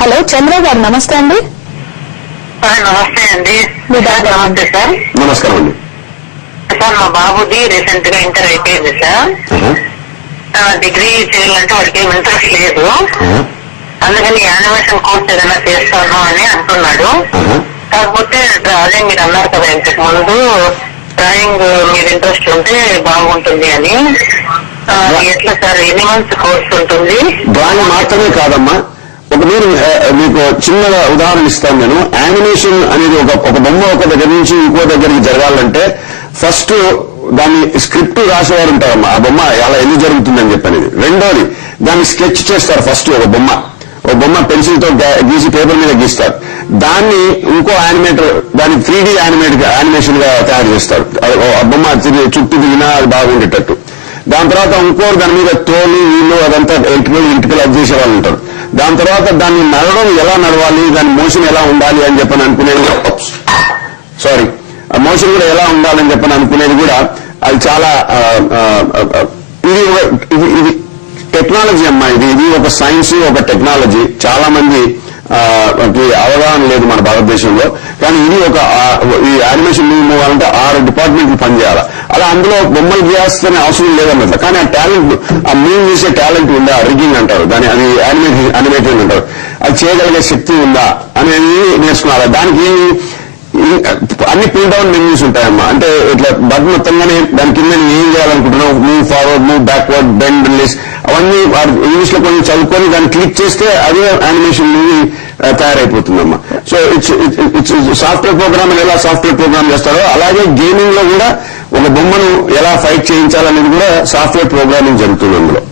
Hello చంద్ర గారు, నమస్తే అండి. నమస్తే అండి. నమస్తే సార్. నమస్కారం అండి. సార్, మా బాబుది రీసెంట్ గా ఇంటర్ అయిపోయింది సార్. డిగ్రీ చేయాలంటే వాడికి ఏం ఇంట్రెస్ట్ లేదు. అందుకని యానిమేషన్ కోర్స్ ఏదైనా చేస్తాను అని అంటున్నాడు. కాకపోతే అదే మీరు అన్నారు కదా ఇంతకు ముందు, డ్రాయింగ్ మీరు ఇంట్రెస్ట్ ఉంటే బాగుంటుంది అని. ఎట్లా సార్, ఎన్ని మంత్స్ కోర్స్ ఉంటుంది? డ్రాయింగ్ మాత్రమే కాదమ్మా, మీకు చిన్న ఉదాహరణ ఇస్తాను నేను. యానిమేషన్ అనేది ఒక బొమ్మ ఒక దగ్గర నుంచి ఇంకో దగ్గరికి జరగాలంటే ఫస్ట్ దాన్ని స్క్రిప్ట్ రాసేవారు ఉంటారమ్మా, ఆ బొమ్మ ఎలా ఎందుకు జరుగుతుందని చెప్పనేది. రెండోది దాన్ని స్కెచ్ చేస్తారు. ఫస్ట్ ఒక బొమ్మ పెన్సిల్ తో గీసి పేపర్ మీద గీస్తారు. దాన్ని ఇంకో యానిమేటర్ దాన్ని 3D యానిమేషన్ గా తయారు చేస్తారు. ఆ బొమ్మ చుట్టూ తిరిగినా అది బాగుండేటట్టు. దాని తర్వాత ఇంకోరు దాని మీద తోలు వీళ్ళు అదంతా ఇంటికలు అది చేసే వాళ్ళు ఉంటారు. దాని తర్వాత దాన్ని నడవడం ఎలా నడవాలి, దాని మోషన్ ఎలా ఉండాలి అని చెప్పని అనుకునేది మోషన్ కూడా ఎలా ఉండాలని చెప్పని అనుకునేది కూడా అది చాలా ఇది టెక్నాలజీ అమ్మా. ఇది ఒక సైన్స్, ఒక టెక్నాలజీ. చాలా మంది అవగాహన లేదు మన భారతదేశంలో. కానీ ఇది ఈ యానిమేషన్ మూవ్ అవ్వాలంటే 6 డిపార్ట్మెంట్లు పనిచేయాలి. అలా అందులో బొమ్మలు గీయాల్సిన అవసరం లేదన్నమాట. కానీ ఆ టాలెంట్, ఆ మూవ్ చేసే టాలెంట్ ఉందా, రిగ్గింగ్ అంటారు దాన్ని, అది యానిమేషన్ అంటారు. అది చేయగలిగే శక్తి ఉందా అనేది నేర్చుకోవాలి. దానికి అన్ని పుల్ డౌన్ మెన్యూస్ ఉంటాయమ్మా. అంటే ఇట్లా బట్ మొత్తంగానే దాని కింద ఏం చేయాలనుకుంటున్నావు, move forward, move backward, bend, release, అవన్నీ ఇంగ్లీష్ లో కొంచెం చదువుకొని దాన్ని క్లిక్ చేస్తే అదే యానిమేషన్ మూవీ తయారైపోతుందమ్మా. సో ఇట్స్ సాఫ్ట్వేర్ ప్రోగ్రామ్ ఎలా సాఫ్ట్వేర్ ప్రోగ్రామ్ చేస్తారో అలాగే గేమింగ్ లో కూడా ఒక బొమ్మను ఎలా ఫైట్ చేయించాలనేది కూడా సాఫ్ట్వేర్ ప్రోగ్రామింగ్ జరుగుతుంది అందులో.